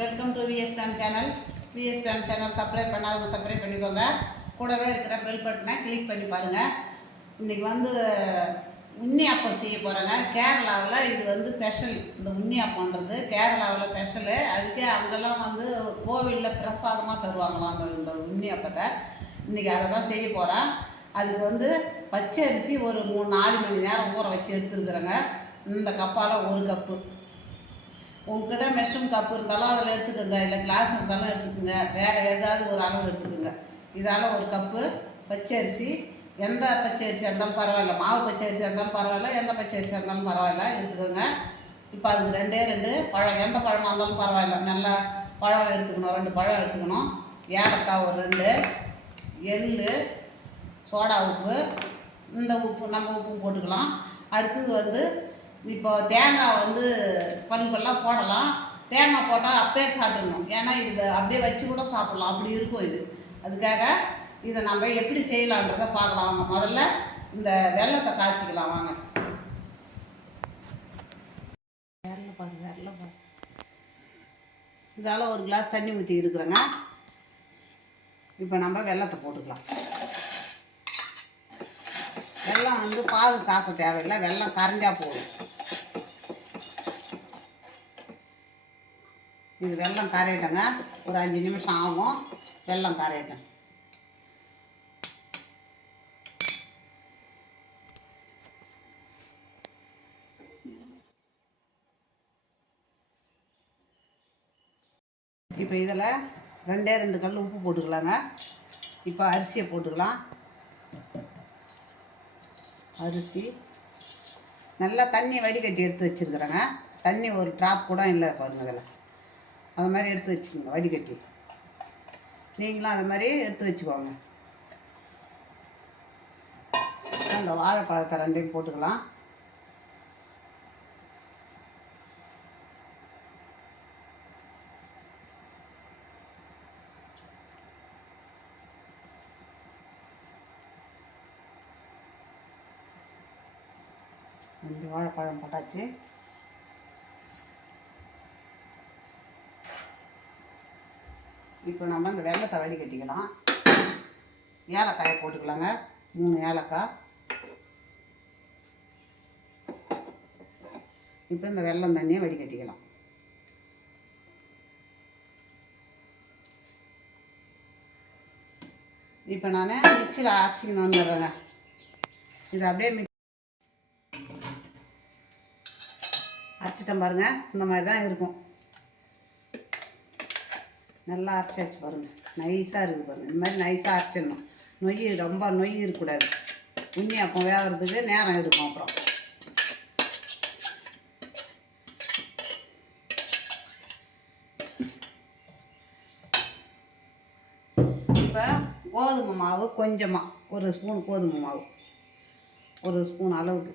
Welcome to VSPM channel. VSPM channel subscribe பண்ணாதவங்க subscribe பண்ணிக்கோங்க. கூடவே இருக்கிற பெல் பட்டனை கிளிக் பண்ணி பாருங்கள். இன்றைக்கி உண்ணி அப்பம் செய்ய போகிறேங்க. கேரளாவில் இது ஸ்பெஷல். இந்த உண்ணி அப்பம்ன்றது கேரளாவில் ஸ்பெஷலு. அதுக்கே அங்கெல்லாம் கோவிலில் பிரசாதமாக தருவாங்களாம் இந்த உண்ணி அப்பத்தை. இன்றைக்கி அதை தான் செய்ய போகிறேன். அதுக்கு பச்சை அரிசி ஒரு 3-4 மணி நேரம் ஊற வச்சு எடுத்துருக்குறேங்க. இந்த கப்பால் 1 கப்பு. உங்ககிட்ட மெஷரும் கப்பு இருந்தாலும் அதில் எடுத்துக்கோங்க, இல்லை கிளாஸ் இருந்தாலும் எடுத்துக்கோங்க, வேறு ஏதாவது ஒரு அளவு எடுத்துக்கோங்க. இதால் 1 கப்பு பச்சரிசி. எந்த பச்சரிசியாக இருந்தாலும் பரவாயில்ல, மாவு பச்சரிசியாக இருந்தாலும் பரவாயில்ல, எந்த பச்சரிசியாக இருந்தாலும் பரவாயில்ல எடுத்துக்கோங்க. இப்போ அதுக்கு 2 பழம், எந்த பழமாக இருந்தாலும் பரவாயில்ல, நல்லா பழம் எடுத்துக்கணும். 2 பழம் எடுத்துக்கணும். ஏலக்காய் ஒரு 2, எள், சோடா உப்பு, இந்த உப்பு நம்ம உப்பும் போட்டுக்கலாம். அடுத்தது இப்போ தேங்காய் பல்லாம் போடலாம். தேங்காய் போட்டால் அப்படியே சாப்பிடணும். ஏன்னா இது அப்படியே வச்சு கூட சாப்பிட்லாம், அப்படி இருக்கும் இது. அதுக்காக இதை நம்ம எப்படி செய்யலான்றதை பார்க்கலாம். வாங்க, முதல்ல இந்த வெல்லத்தை காய்ச்சிக்கலாம். வாங்க, இதால் 1 கிளாஸ் தண்ணி ஊற்றி இருக்கிறேங்க. இப்போ நம்ம வெல்லத்தை போட்டுக்கலாம். வெல்லம் பாகு காக்க தேவையில்லை, வெல்லம் கரைஞ்சா போதும். இது வெல்லம் கரையிட்டங்க. ஒரு 5 நிமிஷம் ஆகும். வெல்லம் கரையிட்டேன். இப்போ இதில் 2 கல் உப்பு போட்டுக்கலாங்க. இப்போ அரிசியை போட்டுக்கலாம். அரிசி நல்லா தண்ணி வடிகட்டி எடுத்து வச்சுருக்குறேங்க. தண்ணி ஒரு ட்ராப் கூட இல்லை பாருங்க. அதில் அது மாதிரி எடுத்து வச்சுக்கோங்க, வடிகட்டி. நீங்களும் அது மாதிரி எடுத்து வச்சுக்கோங்க. அந்த வாழைப்பழத்தை 2 போட்டுக்கலாம். வாழைப்பழம் போட்டாச்சு. இப்போ நம்ம இந்த வெல்லத்தை வடிகட்டிக்கலாம். ஏலக்காயை போட்டுக்கலாங்க. 3 ஏலக்காய். இப்போ இந்த வெல்லம் தண்ணியை வடிகட்டிக்கலாம். இப்போ நான் மிக்சியில் அரைச்சிக்கணும் வந்துடுறேங்க. இது அப்படியே அரைச்சிட்டேன் பாருங்கள். இந்த மாதிரி தான் இருக்கும். நல்லா அரைச்சாச்சு பாருங்கள். நைஸாக இருக்குது பாருங்கள். இந்த மாதிரி நைஸாக அரைச்சிடணும். ரொம்ப நொய் இருக்கக்கூடாது. உண்ணி அப்பம் வேகிறதுக்கு நேரம் எடுக்கும். அப்புறம் இப்போ கோதுமை மாவு கொஞ்சமாக, 1 ஸ்பூன் கோதுமை மாவு, 1 ஸ்பூன் அளவுக்கு.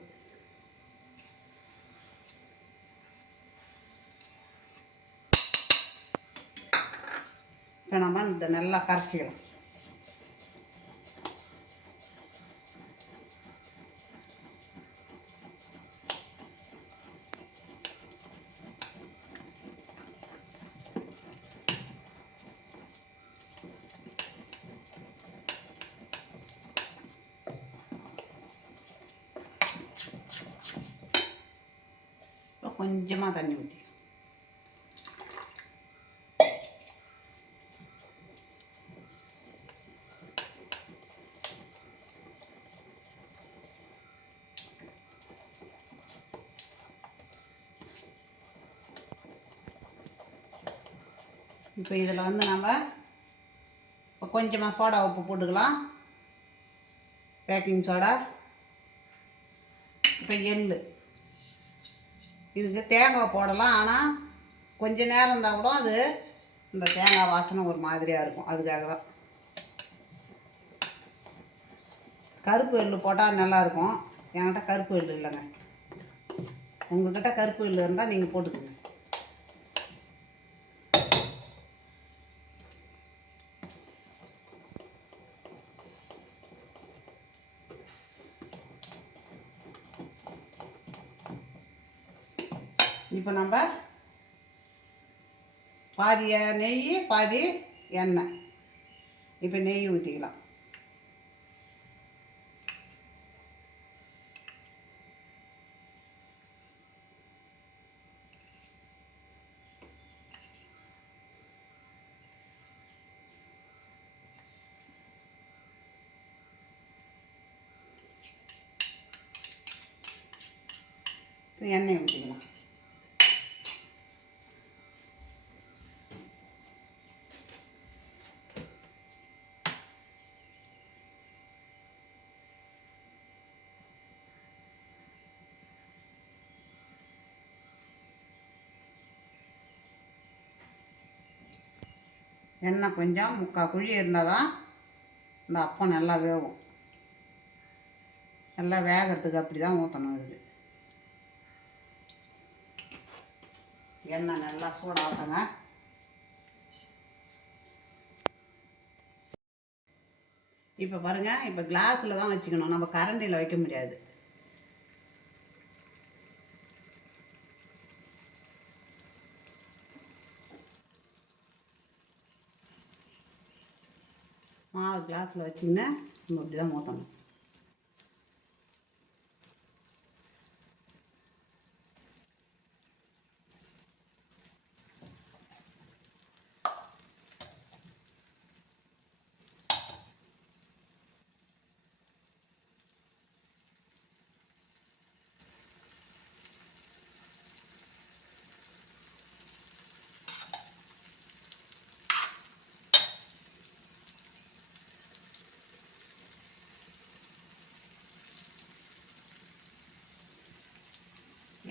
இப்போ நம்ம இதை நல்லா கரைச்சிக்கலாம். கொஞ்சமாக தண்ணி ஊற்றி இப்போ இதில் நம்ம கொஞ்சமாக சோடா உப்பு போட்டுக்கலாம். Baking soda. இப்போ எள். இதுக்கு தேங்காய் போடலாம். ஆனால் கொஞ்ச நேரம் இருந்தால் கூட அது இந்த தேங்காய் வாசனை ஒரு மாதிரியாக இருக்கும். அதுக்காக தான். கருப்பு எள் போட்டால் நல்லாயிருக்கும். என்கிட்ட கருப்பு எள் இல்லைங்க. உங்கள்கிட்ட கருப்பு எள் இருந்தால் நீங்கள் போட்டுக்கோங்க. இப்போ நம்ம பாதி நெய் பாதி எண்ணெய். இப்போ நெய் ஊற்றிக்கலாம். எண்ணெய் ஊற்றிக்கலாம். எண்ணெய் கொஞ்சம் முக்கால் குழி இருந்தால் தான் இந்த அப்பம் நல்லா வேகும். நல்லா வேகிறதுக்கு அப்படி தான் ஊற்றணும். இதுக்கு எண்ணெய் நல்லா சூடாகட்டங்க. இப்போ பாருங்கள், இப்போ கிளாஸில் தான் வச்சுக்கணும், நம்ம கரண்டியில் வைக்க முடியாது. மாவு கிளாஸில் வச்சிங்கன்னா நம்ம அப்படி தான் ஊற்றணும்.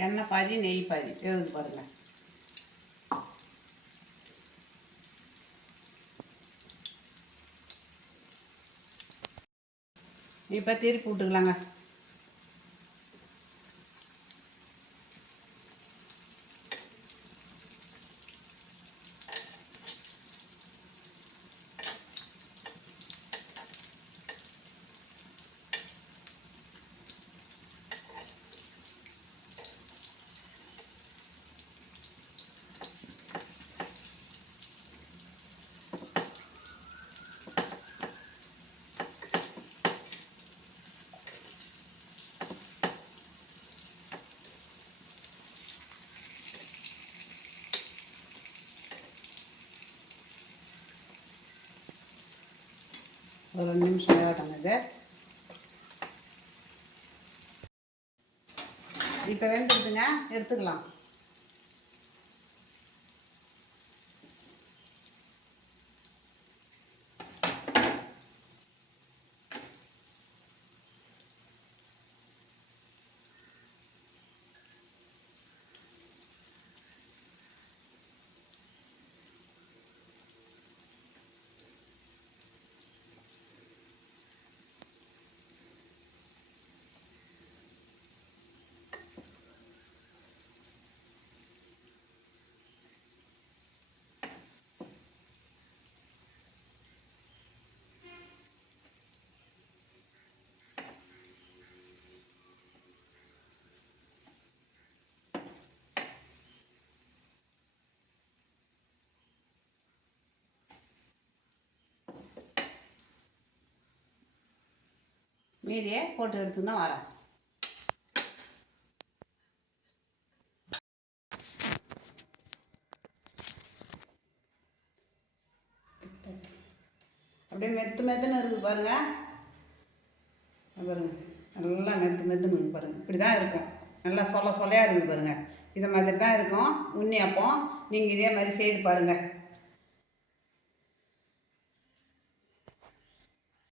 எண்ணெய் பாதி நெய் பாதி வேகுது பாருங்கள். இப்போ திருப்பி விட்டுக்கலாங்க. ஒரு 2 நிமிஷம் வேகட்டும். இது இப்போ வெந்துடுதுங்க, எடுத்துக்கலாம். மீதியை போட்டு எடுத்து தான் வரேன். அப்படியே மெத்துன்னு இருக்குது பாருங்கள். பாருங்கள், நல்லா மெத்துன்னு இருக்குது பாருங்கள். இப்படி தான் இருக்கும். நல்லா சொல்லையாக இருக்குது பாருங்கள். இதை மாதிரி தான் இருக்கும் உண்ணி அப்பம். நீங்கள் இதே மாதிரி செய்து பாருங்கள்.